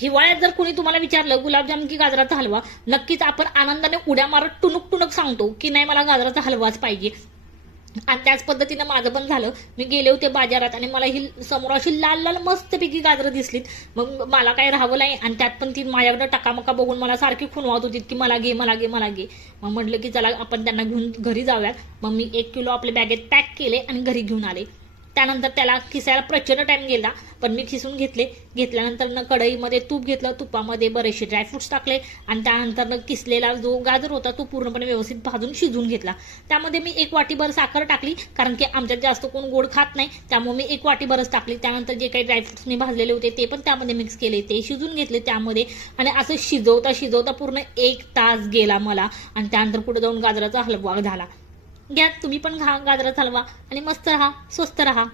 हिवाळ्यात जर कोणी तुम्हाला विचारलं गुलाबजाम की गाजराचा हलवा, नक्कीच आपण आनंदाने उड्या मारत टुणूक टुणूक सांगतो की नाही मला गाजराचा हलवाच पाहिजे. आणि त्याच पद्धतीनं माझं पण झालं. मी गेले होते बाजारात आणि मला ही समोर अशी लाल लाल मस्तपैकी गाजरं दिसलीत. मग मला काय राहावं नाही आणि त्यात पण ती माझ्याकडं टकामका बघून मला सारखी खुणवात होती की मला घे मला घे मला घे. मग म्हटलं की चला आपण त्यांना घेऊन घरी जाऊयात. मग मी 1 किलो आपल्या बॅगेत पॅक केले आणि घरी घेऊन आले. त्यानंतर त्याला खिसायला प्रचंड टाइम गेला, पण मी खिसून घेतले. घेतल्यानंतर कढईमध्ये तूप घेतलं, तुपामध्ये बरेचसे ड्रायफ्रुट्स टाकले आणि त्यानंतर किसलेला जो गाजर होता तो पूर्णपणे व्यवस्थित भाजून शिजून घेतला. त्यामध्ये मी 1 वाटीभर साखर टाकली, कारण की आमच्यात जास्त कोण गोड खात नाही, त्यामुळे मी 1 वाटीभरच टाकली. त्यानंतर जे काही ड्रायफ्रुट्स मी भाजलेले होते ते पण त्यामध्ये मिक्स केले, ते शिजून घेतले त्यामध्ये. आणि असं शिजवता शिजवता पूर्ण 1 तास गेला मला आणि त्यानंतर पुढे जाऊन गाजराचा हलवा झाला. घ्या तुम्ही पण खा गाजराचा हलवा आणि मस्त राहा, स्वस्त राहा.